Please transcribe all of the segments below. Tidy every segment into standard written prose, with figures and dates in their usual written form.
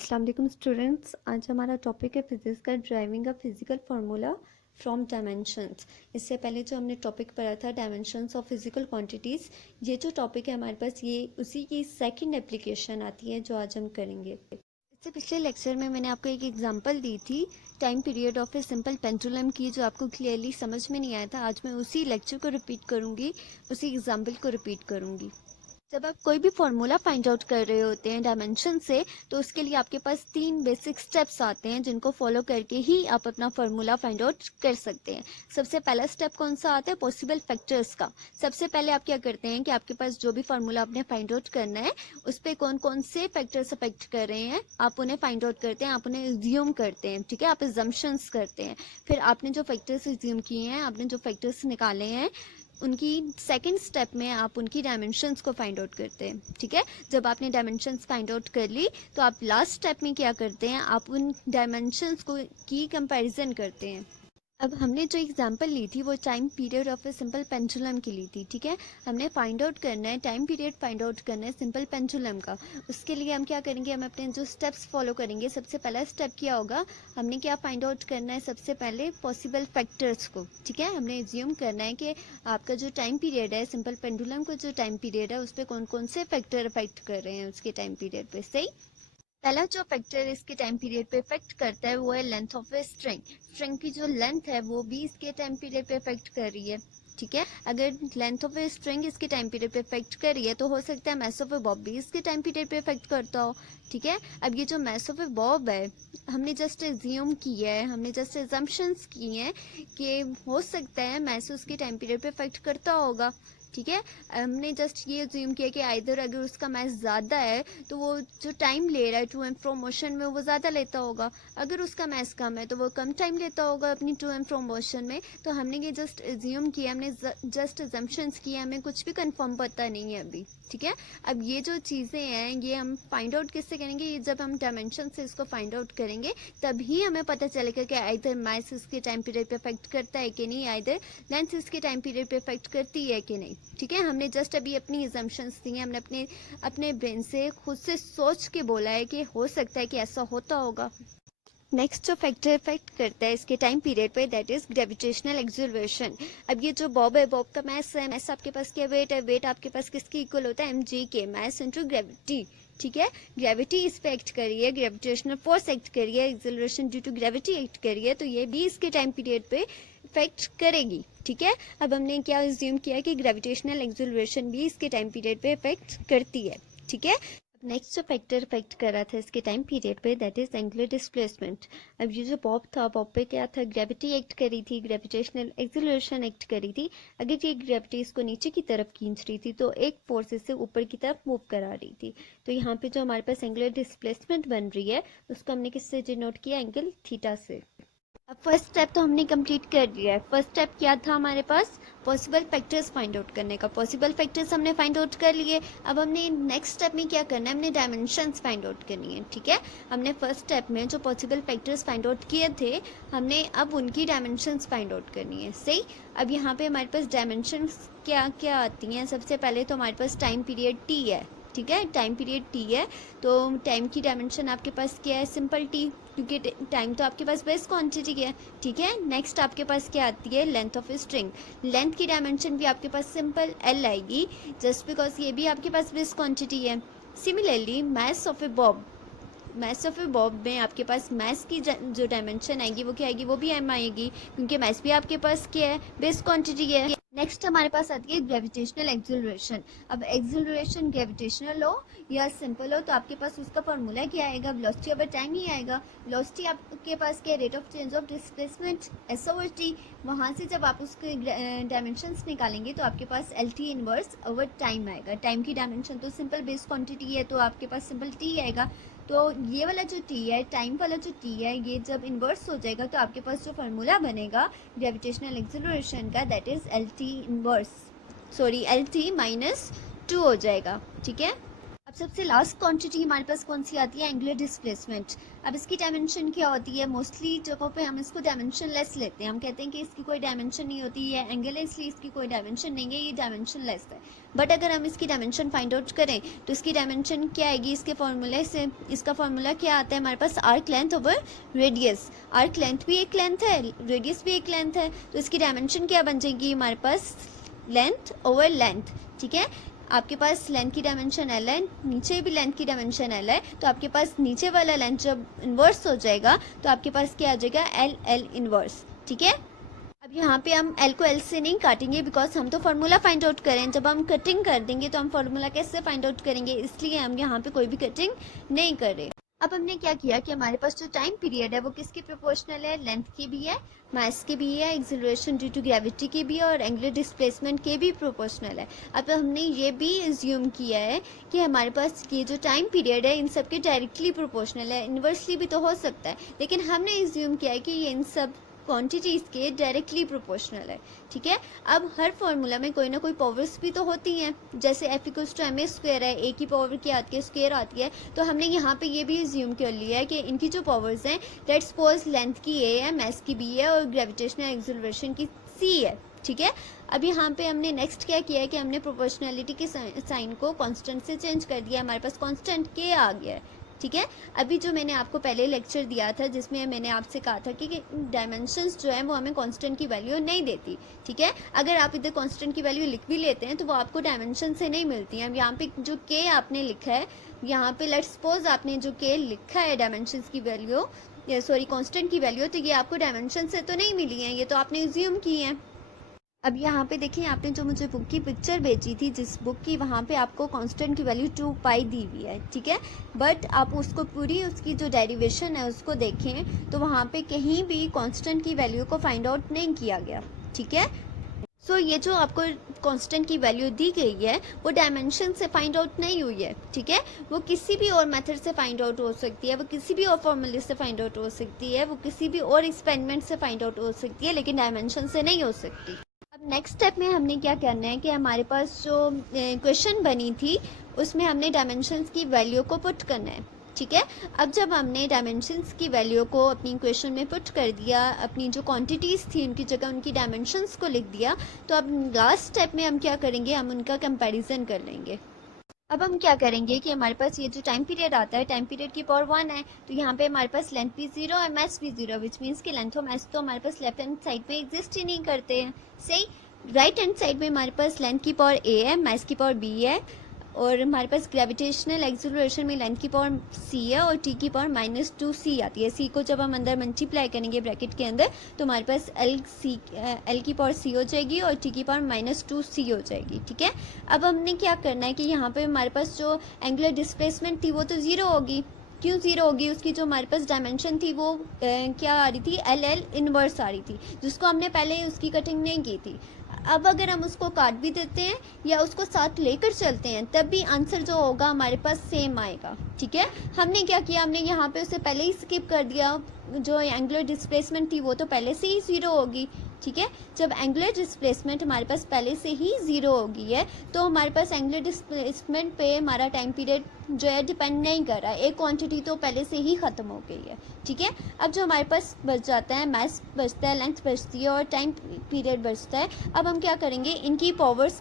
अस्सलाम वालेकुम स्टूडेंट्स। आज हमारा टॉपिक है फिजिक्स का driving a physical formula from dimensions. इससे पहले जो हमने टॉपिक पढ़ा था डायमेंशंस ऑफ फिजिकल क्वांटिटीज़, ये जो टॉपिक है हमारे पास ये उसी की सेकंड एप्लीकेशन आती है जो आज हम करेंगे। इससे पिछले लेक्चर में मैंने आपको एक एग्जांपल दी थी time period of a simple pendulum की, जो आपको क्लियरली समझ में नहीं आया था। आज मैं उसी लेक्चर को रिपीट करूँगी, उसी एग्जाम्पल को रिपीट करूँगी। जब आप कोई भी फॉर्मूला फाइंड आउट कर रहे होते हैं डायमेंशन से, तो उसके लिए आपके पास 3 बेसिक स्टेप्स आते हैं जिनको फॉलो करके ही आप अपना फॉर्मूला फाइंड आउट कर सकते हैं। सबसे पहला स्टेप कौन सा आता है? पॉसिबल फैक्टर्स का। सबसे पहले आप क्या करते हैं कि आपके पास जो भी फार्मूला आपने फाइंड आउट करना है उस पर कौन कौन से फैक्टर्स अफेक्ट कर रहे हैं आप उन्हें फाइंड आउट करते हैं, आप उन्हें एज्यूम करते हैं। ठीक है, आप एजम्पशंस करते हैं। फिर आपने जो फैक्टर्स एज्यूम किए हैं, आपने जो फैक्टर्स निकाले हैं, उनकी सेकंड स्टेप में आप उनकी डायमेंशंस को फाइंड आउट करते हैं। ठीक है, जब आपने डायमेंशंस फाइंड आउट कर ली तो आप लास्ट स्टेप में क्या करते हैं? आप उन डायमेंशंस को की कंपैरिजन करते हैं। अब हमने जो एग्जांपल ली थी वो time period of a simple pendulum की ली थी। ठीक है, हमने फाइंड आउट करना है, टाइम पीरियड फाइंड आउट करना है सिंपल पेंडुलम का। उसके लिए हम क्या करेंगे? हम अपने जो स्टेप्स फॉलो करेंगे। सबसे पहला स्टेप क्या होगा? हमने क्या फाइंड आउट करना है? सबसे पहले पॉसिबल फैक्टर्स को। ठीक है, हमने एज्यूम करना है कि आपका जो टाइम पीरियड है, सिंपल पेंडुलम का जो टाइम पीरियड है, उस पर कौन कौन से फैक्टर अफेक्ट कर रहे हैं उसके टाइम पीरियड पे। सही। पहला जो फैक्टर इसके टाइम पीरियड पे इफेक्ट करता है वो है length of a string. String की जो लेंथ है वो भी इसके टाइम पीरियड पे इफेक्ट कर रही है। ठीक है, अगर लेंथ ऑफ ए स्ट्रिंग इसके टाइम पीरियड पे इफेक्ट कर रही है तो हो सकता है मैस ऑफ ए बॉब भी इसके टाइम पीरियड पे इफेक्ट करता हो। ठीक है, अब ये जो मैस ऑफ ए बॉब है, हमने जस्ट एज्यूम किया है, हमने जस्ट एजम्पशंस की हैं कि हो सकता है मैस उसके टाइम पीरियड पे इफेक्ट करता होगा। ठीक है, हमने जस्ट ये एज्यूम किया कि आइदर अगर उसका मैस ज़्यादा है तो वो जो टाइम ले रहा है टू एंड फ्रो मोशन में वो ज़्यादा लेता होगा, अगर उसका मैस कम है तो वो कम टाइम लेता होगा अपनी टू एंड फ्रो मोशन में। तो हमने ये जस्ट एज्यूम किया, हमने जस्ट एजम्पशंस किए, हमें कुछ भी कंफर्म पता नहीं है अभी। ठीक है, अब ये जो चीज़ें हैं ये हम फाइंड आउट किससे करेंगे? ये जब हम डायमेंशन से इसको फाइंड आउट करेंगे तभी हमें पता चलेगा कि आइदर मैस इसके टाइम पीरियड पे इफेक्ट करता है कि नहीं, आइदर लेंथ इसके टाइम पीरियड पे इफेक्ट करती है कि नहीं। ठीक है, हमने जस्ट अभी अपनी एजम्पशंस दी हैं, हमने अपने ब्रेन से खुद से सोच के बोला है कि हो सकता है कि ऐसा होता होगा। नेक्स्ट जो फैक्टर इफेक्ट करता है इसके टाइम पीरियड पे, दैट इज ग्रेविटेशनल एक्सेलरेशन। अब ये जो बॉब है, बॉब का मैस है, मैस आपके पास क्या वेट है? वेट आपके पास किसकी इक्वल होता है? mg के, मैस इनटू ग्रेविटी। ठीक है, ग्रेविटी इस पे एक्ट करी है, ग्रेविटेशनल फोर्स एक्ट करी है, acceleration due to gravity act करी है, तो ये भी इसके टाइम पीरियड पे इफेक्ट करेगी। ठीक है, अब हमने क्या एज्यूम किया कि ग्रेविटेशनल एक्सेलरेशन भी इसके टाइम पीरियड पे इफेक्ट करती है। ठीक है, नेक्स्ट जो फैक्टर इफेक्ट कर रहा था इसके टाइम पीरियड पे, दैट इज एंगुलर डिस्प्लेसमेंट। अब ये जो बॉब था, बॉब पे क्या था? ग्रेविटी एक्ट करी थी, ग्रेविटेशनल एक्सेलरेशन एक्ट करी थी। अगर ये ग्रेविटी इसको नीचे की तरफ खींच रही थी तो एक फोर्स इसे ऊपर की तरफ मूव करा रही थी। तो यहाँ पे जो हमारे पास एंगुलर डिस्प्लेसमेंट बन रही है उसको हमने किससे डिनोट किया? एंगल थीटा से। अब फर्स्ट स्टेप तो हमने कंप्लीट कर दिया है। फर्स्ट स्टेप क्या था हमारे पास? पॉसिबल फैक्टर्स फाइंड आउट करने का। पॉसिबल फैक्टर्स हमने फाइंड आउट कर लिए। अब हमने नेक्स्ट स्टेप में क्या करना है? हमने डायमेंशंस फाइंड आउट करनी है। ठीक है, हमने फर्स्ट स्टेप में जो पॉसिबल फैक्टर्स फाइंड आउट किए थे, हमने अब उनकी डायमेंशंस फाइंड आउट करनी है। सही। अब यहाँ पे हमारे पास डायमेंशंस क्या क्या आती हैं? सबसे पहले तो हमारे पास टाइम पीरियड टी है। ठीक है, टाइम पीरियड टी है, तो टाइम की डायमेंशन आपके पास क्या है? सिंपल टी, क्योंकि टाइम तो आपके पास बेस क्वांटिटी है। ठीक है, नेक्स्ट आपके पास क्या आती है? Length of string. लेंथ की डायमेंशन भी आपके पास सिंपल एल आएगी, जस्ट बिकॉज ये भी आपके पास बेस क्वांटिटी है। Similarly mass of A Bob, mass of A Bob में आपके पास मैस की जो डायमेंशन आएगी वो क्या आएगी? वो भी एम आएगी, क्योंकि मैस भी आपके पास क्या है? बेस क्वांटिटी है। नेक्स्ट हमारे पास आती है ग्रेविटेशनल एक्सेलरेशन। अब एक्सेलरेशन ग्रेविटेशनल हो या सिंपल हो तो आपके पास उसका फॉर्मूला क्या आएगा? वेलोसिटी ओवर टाइम ही आएगा। वेलोसिटी आपके पास क्या? Rate of change of displacement, S over T. वहाँ से जब आप उसके डायमेंशंस निकालेंगे तो आपके पास L T inverse over time आएगा। टाइम की डायमेंशन तो सिंपल बेस क्वांटिटी है तो आपके पास सिंपल टी आएगा। तो ये वाला जो टी है, टाइम वाला जो टी है, ये जब इन्वर्स हो जाएगा तो आपके पास जो फार्मूला बनेगा ग्रेविटेशनल एक्सेलरेशन का, that is L T inverse, sorry L T minus 2 हो जाएगा। ठीक है, अब सबसे लास्ट क्वांटिटी हमारे पास कौन सी आती है, एंगुलर डिस्प्लेसमेंट। अब इसकी डायमेंशन क्या होती है, मोस्टली जगहों पे हम इसको डायमेंशन लेस लेते हैं, हम कहते हैं कि इसकी कोई डायमेंशन नहीं होती है, एंगल है इसलिए इसकी कोई डायमेंशन नहीं है, ये डायमेंशन लेस है। बट अगर हम इसकी डायमेंशन फाइंड आउट करें तो इसकी डायमेंशन क्या आएगी, इसके फॉर्मूले से, इसका फॉर्मूला क्या आता है हमारे पास, arc length over radius. Arc length भी एक लेंथ है, रेडियस भी एक लेंथ है, तो इसकी डायमेंशन क्या बन जाएगी हमारे पास, लेंथ ओवर लेंथ। ठीक है, आपके पास लेंथ की डायमेंशन एल है, नीचे भी लेंथ की डायमेंशन एल है, तो आपके पास नीचे वाला लेंथ जब इन्वर्स हो जाएगा तो आपके पास क्या आ जाएगा, एल एल इन्वर्स। ठीक है, अब यहाँ पे हम एल को एल से नहीं काटेंगे बिकॉज हम तो फार्मूला फाइंड आउट करें, जब हम कटिंग कर देंगे तो हम फार्मूला कैसे फाइंड आउट करेंगे, इसलिए हम यहाँ पे कोई भी कटिंग नहीं कर रहे। अब हमने क्या किया कि हमारे पास जो टाइम पीरियड है वो किसके प्रोपोर्शनल है, लेंथ की भी है, मास की भी है, एक्सेलरेशन ड्यू टू ग्रेविटी की भी है और एंगुलर डिस्प्लेसमेंट के भी प्रोपोर्शनल है। अब हमने ये भी एज्यूम किया है कि हमारे पास ये जो टाइम पीरियड है इन सब के डायरेक्टली प्रोपोर्शनल है, इन्वर्सली भी तो हो सकता है, लेकिन हमने एज्यूम किया है कि ये इन सब क्वांटिटीज़ के डायरेक्टली प्रोपोर्शनल है। ठीक है, अब हर फॉर्मूला में कोई ना कोई पावर्स भी तो होती हैं, जैसे F equals to M A square है, ए की पावर क्या आती है, स्क्वायर आती है, तो हमने यहाँ पे ये भी एज्यूम कर लिया है कि इनकी जो पावर्स हैं, लेट्स सपोज लेंथ की ए है, मास की बी है और ग्रेविटेशनल एक्सेलरेशन की सी है। ठीक है, अब यहाँ पे हमने नेक्स्ट क्या किया है कि हमने प्रोपोर्शनलिटी के साइन को कांस्टेंट से चेंज कर दिया, हमारे पास कांस्टेंट के आ गया है। ठीक है, अभी जो मैंने आपको पहले लेक्चर दिया था जिसमें मैंने आपसे कहा था कि डायमेंशंस जो है वो हमें कांस्टेंट की वैल्यू नहीं देती। ठीक है, अगर आप इधर कांस्टेंट की वैल्यू लिख भी लेते हैं तो वो आपको डायमेंशन से नहीं मिलती है। अब यहाँ पे जो के आपने लिखा है, यहाँ पे लेट्स सपोज आपने जो के लिखा है डायमेंशंस की वैल्यू, सॉरी कांस्टेंट की वैल्यू, तो ये आपको डायमेंशन से तो नहीं मिली है, ये तो आपने एज्यूम की है। अब यहाँ पे देखिए, आपने जो मुझे बुक की पिक्चर भेजी थी जिस बुक की, वहाँ पे आपको कांस्टेंट की वैल्यू 2 पाई दी हुई है। ठीक है, बट आप उसको पूरी उसकी जो डेरिवेशन है उसको देखें तो वहाँ पे कहीं भी कांस्टेंट की वैल्यू को फाइंड आउट नहीं किया गया। ठीक है, सो ये जो आपको कांस्टेंट की वैल्यू दी गई है वो डायमेंशन से फाइंड आउट नहीं हुई है। ठीक है, वो किसी भी और मेथड से फाइंड आउट हो सकती है, वो किसी भी और फॉर्मूले से फाइंड आउट हो सकती है, वो किसी भी और एक्सपेरिमेंट से फाइंड आउट हो सकती है, लेकिन डायमेंशन से नहीं हो सकती। अब नेक्स्ट स्टेप में हमने क्या करना है कि हमारे पास जो क्वेश्चन बनी थी उसमें हमने डायमेंशंस की वैल्यू को पुट करना है। ठीक है, अब जब हमने डायमेंशंस की वैल्यू को अपनी क्वेश्चन में पुट कर दिया, अपनी जो क्वांटिटीज़ थी उनकी जगह उनकी डायमेंशंस को लिख दिया, तो अब लास्ट स्टेप में हम क्या करेंगे, हम उनका कंपैरिजन कर लेंगे। अब हम क्या करेंगे कि हमारे पास ये जो टाइम पीरियड आता है, टाइम पीरियड की पावर 1 है, तो यहाँ पे हमारे पास लेंथ भी 0 और मास भी 0, विच मीन्स कि लेंथ और मास तो हमारे पास लेफ्ट हैंड साइड पे एग्जिस्ट ही नहीं करते हैं। सही, राइट हैंड साइड में हमारे पास लेंथ की पावर a है, मास की पावर b है, और हमारे पास ग्रेविटेशनल एक्सेलरेशन में लेंथ की पावर c है और t की पावर -2c आती है। c को जब हम अंदर मल्टीप्लाई करेंगे ब्रैकेट के अंदर तो हमारे पास l की पावर c हो जाएगी और t की पावर -2c हो जाएगी। ठीक है, अब हमने क्या करना है कि यहाँ पे हमारे पास जो एंगुलर डिस्प्लेसमेंट थी वो तो 0 होगी। क्यों 0 होगी, उसकी जो हमारे पास डायमेंशन थी वो क्या आ रही थी, एल एल इनवर्स आ रही थी, जिसको हमने पहले उसकी कटिंग नहीं की थी। अब अगर हम उसको काट भी देते हैं या उसको साथ लेकर चलते हैं तब भी आंसर जो होगा हमारे पास सेम आएगा। ठीक है, हमने क्या किया, हमने यहाँ पे उसे पहले ही स्किप कर दिया, जो एंगुलर डिस्प्लेसमेंट थी वो तो पहले से ही 0 होगी। ठीक है, जब एंगुलर डिस्प्लेसमेंट हमारे पास पहले से ही 0 हो गई है तो हमारे पास एंगुलर डिस्प्लेसमेंट पे हमारा टाइम पीरियड जो है डिपेंड नहीं कर रहा है, एक क्वांटिटी तो पहले से ही ख़त्म हो गई है। ठीक है, अब जो हमारे पास बच जाता है, मास बचता है, लेंथ बचती है और टाइम पीरियड बचता है। अब हम क्या करेंगे, इनकी पावर्स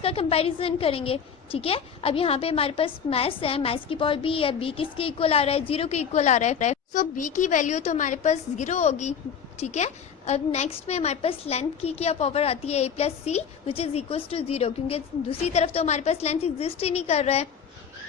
का कंपैरिजन करेंगे। ठीक है, अब यहाँ पे हमारे पास मास है, मास की पावर b है, b किसके इक्वल आ रहा है, 0 के इक्वल आ रहा है, सो b की वैल्यू तो हमारे पास 0 होगी। ठीक है, अब नेक्स्ट में हमारे पास लेंथ की क्या पावर आती है, a + c which is equals to 0, क्योंकि दूसरी तरफ तो हमारे पास लेंथ एग्जिस्ट ही नहीं कर रहा है।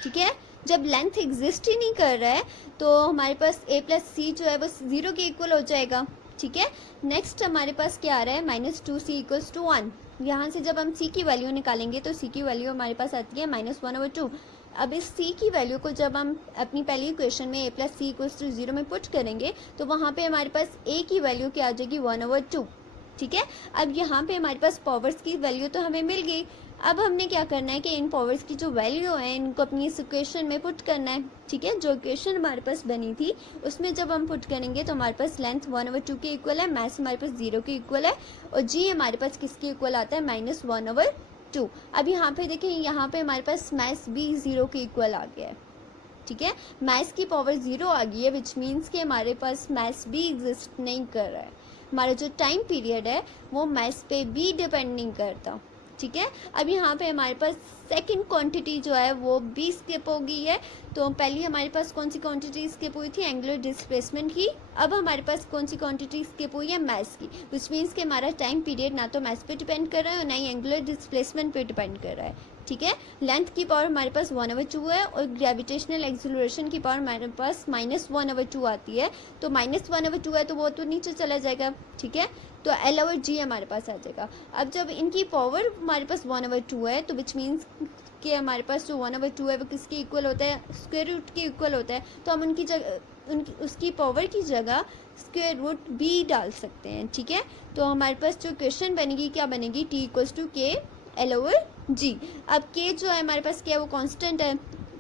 ठीक है, जब लेंथ एग्जिस्ट ही नहीं कर रहा है तो हमारे पास a + c जो है वो 0 के इक्वल हो जाएगा। ठीक है, नेक्स्ट हमारे पास क्या आ रहा है, -2c = 1। यहाँ से जब हम c की वैल्यू निकालेंगे तो c की वैल्यू हमारे पास आती है -1/2। अब इस c की वैल्यू को जब हम अपनी पहली इक्वेशन में a + c = 0 में पुट करेंगे तो वहाँ पे हमारे पास a की वैल्यू क्या आ जाएगी, 1/2। ठीक है, अब यहाँ पे हमारे पास पावर्स की वैल्यू तो हमें मिल गई। अब हमने क्या करना है कि इन पावर्स की जो वैल्यू है इनको अपनी इस इक्वेशन में पुट करना है। ठीक है, जो इक्वेशन हमारे पास बनी थी उसमें जब हम पुट करेंगे तो हमारे पास लेंथ 1/2 के इक्वल है, मास हमारे पास 0 के इक्वल है और g हमारे पास किसके इक्वल आता है, -1/2 2। अब यहाँ पे देखिए, यहाँ पे हमारे पास मैस b 0 के इक्वल आ गया है, ठीक है। मैस की पावर 0 आ गई है, विच मीन्स कि हमारे पास मैस b एग्जिस्ट नहीं कर रहा है। हमारा जो टाइम पीरियड है वो मैस पे b डिपेंड नहीं करता, ठीक है। अब यहाँ पे हमारे पास सेकंड क्वांटिटी जो है वो b स्किप हो गई है। तो पहले हमारे पास कौन सी क्वांटिटी स्किप हुई थी, एंगुलर डिस्प्लेसमेंट की। अब हमारे पास कौन सी क्वांटिटी स्किप हुई है, मैस की, विच मीन्स कि हमारा टाइम पीरियड ना तो मैस पे डिपेंड कर रहा है और ना ही एंगुलर डिस्प्लेसमेंट पे डिपेंड कर रहा है, ठीक है। लेंथ की पावर हमारे पास 1/2 है और ग्रेविटेशनल एक्सिलरेशन की पावर हमारे पास -1/2 आती है। तो -1/2 है तो वो तो नीचे चला जाएगा, ठीक है। तो L/G हमारे पास आ जाएगा। अब जब इनकी पावर हमारे पास 1/2 है तो विच मीन्स कि हमारे पास जो 1/2 है वो किसके इक्वल होता है, स्क्वायर रूट के इक्वल होता है। तो हम उनकी जगह उसकी पावर की जगह स्क्वायर रूट b डाल सकते हैं, ठीक है। तो हमारे पास जो क्वेश्चन बनेगी क्या बनेगी, t = k L/G। अब k जो है हमारे पास क्या है, वो कांस्टेंट है।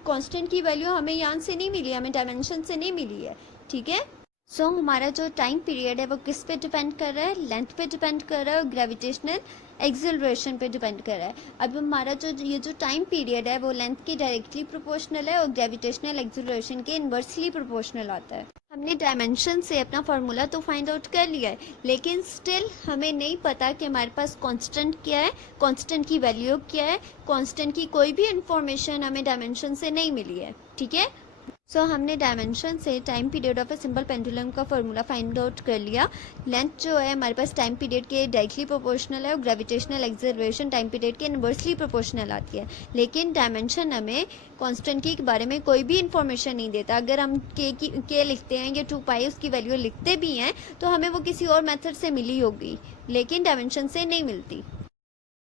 कांस्टेंट की वैल्यू हमें यहाँ से नहीं मिली, हमें डायमेंशन से नहीं मिली है, ठीक है। सो हमारा जो टाइम पीरियड है वो किस पे डिपेंड कर रहा है, लेंथ पे डिपेंड कर रहा है और ग्रेविटेशनल एक्सिलरेशन पे डिपेंड कर रहा है। अब हमारा जो टाइम पीरियड है वो लेंथ के डायरेक्टली प्रोपोर्शनल है और ग्रेविटेशनल एक्सिलरेशन के इन्वर्सली प्रोपोर्शनल आता है। हमने डायमेंशन से अपना फार्मूला तो फाइंड आउट कर लिया है, लेकिन स्टिल हमें नहीं पता कि हमारे पास कांस्टेंट क्या है, कांस्टेंट की वैल्यू क्या है। कांस्टेंट की कोई भी इंफॉर्मेशन हमें डायमेंशन से नहीं मिली है, ठीक है। सो हमने डायमेंशन से time period of a simple pendulum का फार्मूला फाइंड आउट कर लिया। लेंथ जो है हमारे पास टाइम पीरियड के डायरेक्टली प्रोपोर्शनल है और ग्रेविटेशनल एक्सिलरेशन टाइम पीरियड के इनवर्सली प्रोपोर्शनल आती है। लेकिन डायमेंशन हमें कांस्टेंट के बारे में कोई भी इंफॉर्मेशन नहीं देता। अगर हम के लिखते हैं या 2π उसकी वैल्यू लिखते भी हैं तो हमें वो किसी और मेथड से मिली होगी, लेकिन डायमेंशन से नहीं मिलती।